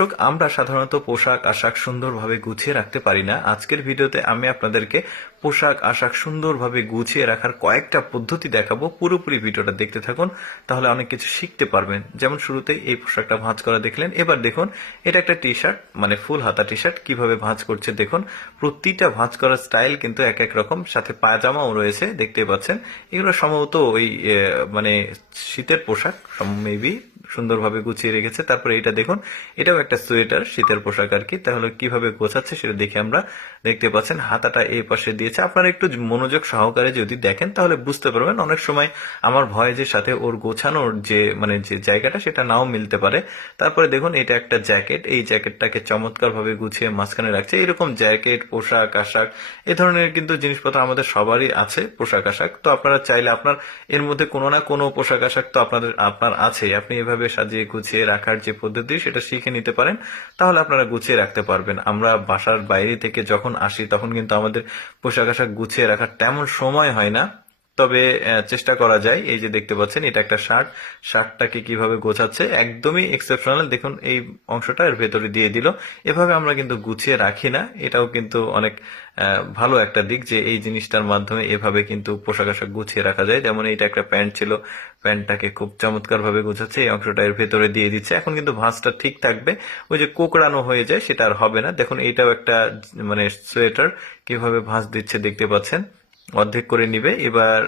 দর্শক, আমরা সাধারণত পোশাক আশাক সুন্দরভাবে গুছিয়ে রাখতে পারি না। আজকের ভিডিওতে আমি আপনাদেরকে পোশাক আশাক সুন্দরভাবে গুছিয়ে রাখার কয়েকটা পদ্ধতি দেখাবো। পুরোপুরি ভিডিওটা দেখতে থাকুন, তাহলে অনেক কিছু শিখতে পারবেন। যেমন শুরুতেই এই পোশাকটা ভাঁজ করা দেখলেন। এবার দেখুন, এটা একটা টি শার্ট, মানে ফুল হাতা টি শার্ট। কিভাবে ভাঁজ করছে দেখুন। প্রতিটা ভাঁজ করার স্টাইল কিন্তু এক এক রকম, সাথে পায়জামাও রয়েছে, দেখতে পাচ্ছেন। এগুলো সম্ভবত ওই মানে শীতের পোশাক, মেবি সুন্দরভাবে গুছিয়ে রেখেছে। তারপরে এটা দেখুন, এটাও একটা সোয়েটার, শীতের পোশাক আর কি। তাহলে কিভাবে গোছাচ্ছে সেটা দেখে আমরা, দেখতে পাচ্ছেন হাতাটা এই পাশে দিয়েছে। আপনারা একটু মনোযোগ সহকারে যদি দেখেন তাহলে বুঝতে পারবেন। অনেক সময় আমার ভয় যে সাথে ওর গোছানোর যে জায়গাটা সেটা নাও মিলতে পারে। তারপরে দেখুন, এটা একটা জ্যাকেট। এই জ্যাকেটটাকে চমৎকার ভাবে গুছিয়ে মাঝখানে রাখছে। এরকম জ্যাকেট, পোশাক আশাক, এ ধরনের কিন্তু জিনিসপত্র আমাদের সবারই আছে, পোশাক আশাক। তো আপনারা চাইলে আপনার এর মধ্যে কোনো না কোনো পোশাক আশাক তো আপনার আছে। আপনি এভাবে সাজিয়ে গুছিয়ে রাখার যে পদ্ধতি সেটা শিখে নিতে পারেন, তাহলে আপনারা গুছিয়ে রাখতে পারবেন। আমরা বাসার বাইরে থেকে যখন আসি তখন কিন্তু আমাদের পোশাক আশাক গুছিয়ে রাখার তেমন সময় হয় না। তবে চেষ্টা করা যায়। এই যে দেখতে পাচ্ছেন, এটা একটা শার্ট। শার্টটাকে কিভাবে গোছাচ্ছে, একদমই এক্সেপশনাল। দেখুন, এই অংশটা এর ভেতরে দিয়ে দিল। এভাবে আমরা কিন্তু গুছিয়ে রাখি না। এটাও কিন্তু অনেক ভালো একটা দিক যে এই জিনিসটার মাধ্যমে এভাবে কিন্তু পোশাক আশাক গুছিয়ে রাখা যায়। যেমন এইটা একটা প্যান্ট ছিল, প্যান্টটাকে খুব চমৎকার ভাবে গোছাচ্ছে, এই অংশটা এর ভেতরে দিয়ে দিচ্ছে। এখন কিন্তু ভাঁজটা ঠিক থাকবে, ওই যে কোকড়ানো হয়ে যায় সেটা আর হবে না। দেখুন, এইটাও একটা মানে সোয়েটার, কিভাবে ভাঁজ দিচ্ছে দেখতে পাচ্ছেন। অর্ধেক করে নিবে। এবার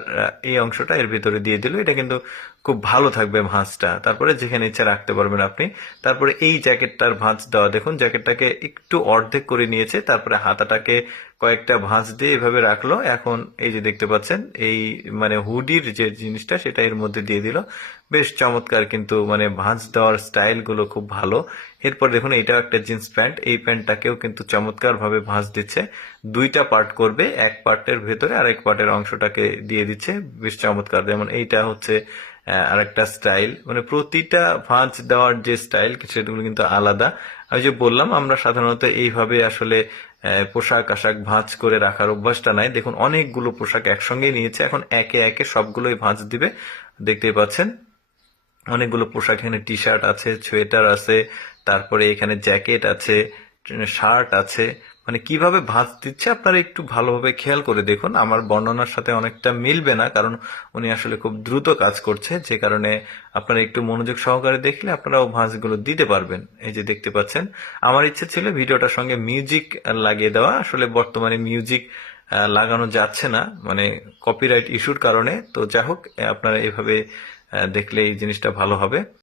এই অংশটা এর ভিতরে দিয়ে দিল। এটা কিন্তু খুব ভালো থাকবে ভাঁজটা। তারপরে যেখানে ইচ্ছা রাখতে পারবেন আপনি। তারপরে এই জ্যাকেটটার ভাঁজ দেওয়া দেখুন, জ্যাকেটটাকে একটু অর্ধেক করে নিয়েছে। তারপরে হাতাটাকে কয়েকটা ভাঁজ দিয়ে এভাবে রাখলো। এখন এই যে দেখতে পাচ্ছেন, এই মানে হুডির যে জিনিসটা সেটা এর মধ্যে দিয়ে দিল। বেশ চমৎকার, কিন্তু মানে ভাঁজ দেওয়ার স্টাইল গুলো খুব ভালো। এরপর দেখুন, এইটাও একটা জিন্স প্যান্ট। এই প্যান্টটাকেও কিন্তু চমৎকার ভাবে ভাঁজ দিচ্ছে। দুইটা পার্ট করবে, এক পার্টের ভেতরে আরেক পার্টের অংশটাকে দিয়ে দিচ্ছে। বেশ চমৎকার। যেমন এইটা হচ্ছে আরেকটা স্টাইল। মানে প্রতিটা ভাঁজ দেওয়ার যে স্টাইল সেগুলো কিন্তু আলাদা। আমি যে বললাম, আমরা সাধারণত এইভাবে আসলে পোশাক আশাক ভাঁজ করে রাখার অভ্যাসটা নাই। দেখুন, অনেকগুলো পোশাক একসঙ্গে নিয়েছে। এখন একে একে সবগুলোই ভাঁজ দিবে, দেখতেই পাচ্ছেন। অনেকগুলো পোশাক, এখানে টি শার্ট আছে, সোয়েটার আছে, তারপরে এখানে জ্যাকেট আছে, শার্ট আছে। মানে কিভাবে ভাঁজ দিচ্ছে আপনারা একটু ভালোভাবে খেয়াল করে দেখুন। আমার বর্ণনার সাথে অনেকটা মিলবে না, কারণ উনি আসলে খুব দ্রুত কাজ করছে, যে কারণে আপনারা একটু মনোযোগ সহকারে দেখলে আপনারাও ভাঁজগুলো দিতে পারবেন। এই যে দেখতে পাচ্ছেন, আমার ইচ্ছে ছিল ভিডিওটার সঙ্গে মিউজিক লাগিয়ে দেওয়া। আসলে বর্তমানে মিউজিক লাগানো যাচ্ছে না, মানে কপিরাইট ইস্যুর কারণে। তো যাই হোক, আপনারা এভাবে দেখলে এই জিনিসটা ভালো হবে।